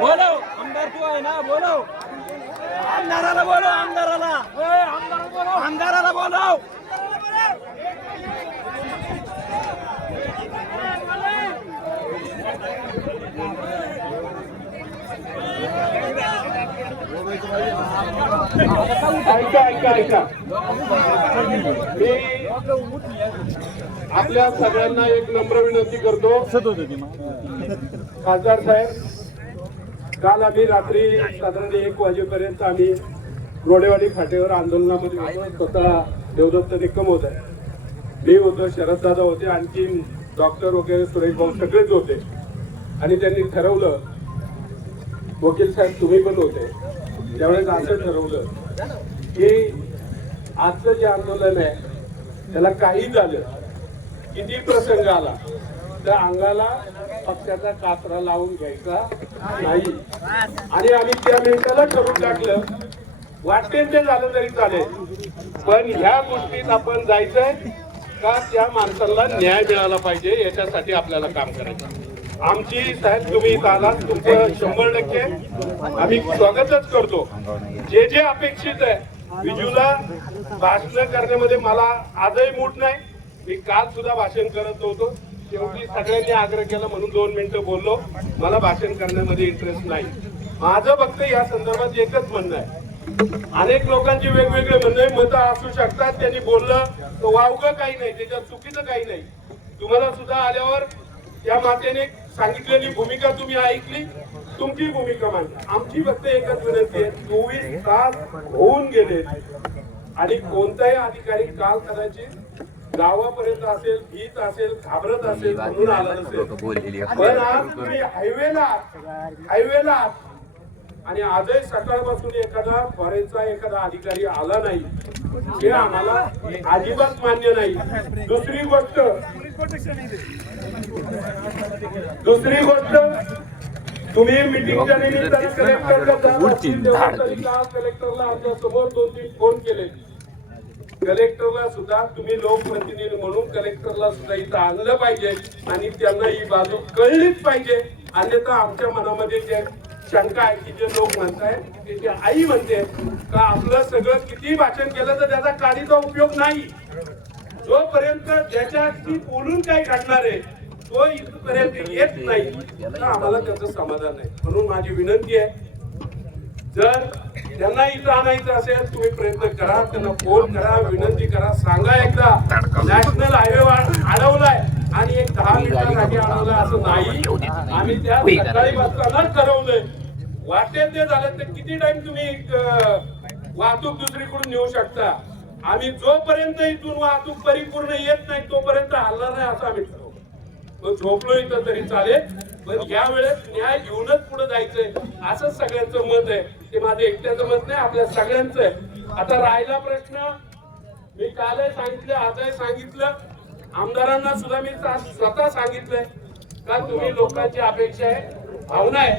बोलो आमदार तू आहे ना बोलो आमदाराला बोलो आमदाराला बोलो ऐका मी आपल्या सगळ्यांना एक नम्र विनंती करतो खासदार साहेब, काल आम्ही रात्री साधारण 1 वाजेपर्यंत आम्ही रोडेवाडी फाटेवर आंदोलनामध्ये होतो. स्वतः देवदत्त निकम होत आहे, मी होतो, शरददादा होते, आणखी डॉक्टर वगैरे सुरेश भाऊ सगळेच होते. आणि त्यांनी ठरवलं, वकील साहेब तुम्ही पण होते त्यावेळेस, असं ठरवलं की आजचं जे आंदोलन आहे त्याला काही झालं, किती प्रसंग आला तर अंगाला पक्षाचा कात्रा लावून घ्यायचा नाही. आणि आम्ही त्या मिनिटाला ठरवून टाकलं, वाटेल ते झालं तरी चालेल, पण ह्या गोष्टीत आपण जायचंय का त्या माणसाला न्याय मिळाला पाहिजे, याच्यासाठी आपल्याला काम करायचं. आमची साहेब तुम्ही इथं आलात, तुमचं 100% आम्ही स्वागतच करतो. जे जे अपेक्षित आहे, विजूला भाषण करण्यामध्ये मला आजही मूड नाही. मी काल सुद्धा भाषण करत नव्हतो, शेवटी सगळ्यांनी आग्रह केला म्हणून 2 मिनिटं बोललो. मला भाषण करण्यामध्ये इंटरेस्ट नाही. माझं फक्त या संदर्भात एकच म्हणणं आहे, अनेक लोकांची वेगवेगळे म्हणणं मतं असू शकतात, त्यांनी बोललं तर वावगं काही नाही, त्याच्यात चुकीचं काही नाही. तुम्हाला सुद्धा आल्यावर या मातेने सांगितलेली भूमिका तुम्ही ऐकली, तुमची भूमिका मांडली. आमची फक्त एकच विनंती आहे, 24 तास होऊन गेले आणि कोणताही अधिकारी काल कदाचित गावापर्यंत असेल, भीत असेल, घाबरत असेल म्हणून आला नसेल, पण आज तुम्ही हायवेला आणि आजही सकाळपासून एखादा फॉरेनचा एखादा अधिकारी आला नाही, हे आम्हाला अजिबात मान्य नाही. दुसरी गोष्ट तुम्ही मिटिंगच्या निमित्ताने कलेक्टरला आमच्या समोर 2-3 फोन केले. कलेक्टरला सुद्धा तुम्ही लोकप्रतिनिधी म्हणून कलेक्टरला सुद्धा इथं आणलं पाहिजे आणि त्यांना ही बाजू कळलीच पाहिजे. अन्यथा आमच्या मनामध्ये जे शंका आहे की जे लोक म्हणताय, त्याची आई म्हणते का आपलं सगळं किती भाषण केलं तर त्याचा काडीचा उपयोग नाही. जोपर्यंत ज्याच्याशी बोलून काय घडणार आहे तो इथपर्यंत येत नाही तर आम्हाला त्याचं समाधान नाही. म्हणून माझी विनंती आहे, जर त्यांना इथं आणायचं असेल तुम्ही प्रयत्न करा, त्यांना फोन करा, विनंती करा, सांगा एकदा नॅशनल हायवे अडवलाय आणि एक 10 मिनिटांसाठी अडवलाय असं नाही. आम्ही त्या सकाळी वाजतानाच ठरवलंय. वाटेल ते झालं तर किती टाइम तुम्ही वाहतूक दुसरीकडून नेऊ शकता. आम्ही जोपर्यंत इथून वाहतूक परिपूर्ण येत नाही तोपर्यंत हलणार नाही असं आम्ही ठरवलं. मग झोपलो इथं तरी चालेल, पण या वेळेस न्याय घेऊनच पुढे जायचंय असं सगळ्यांचं मत आहे. ते माझं एकट्याचं मत नाही, आपल्या सगळ्यांचं आहे. आता राहिला प्रश्न, मी कालही सांगितलं, आजही सांगितलं, आमदारांना सुद्धा मी स्वतः सांगितलंय का तुम्ही लोकांची अपेक्षा आहे, भावना आहे,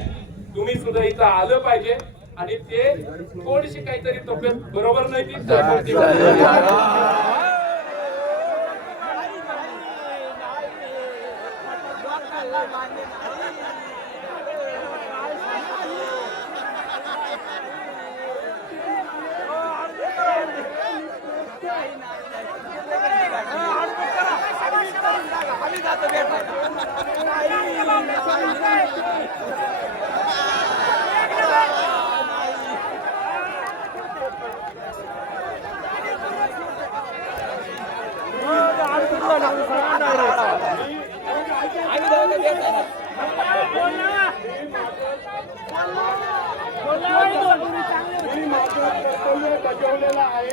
तुम्ही सुद्धा इथं आलं पाहिजे. आणि ते थोडीशी काहीतरी तब्येत बरोबर नाही ती बजावलेला आहे.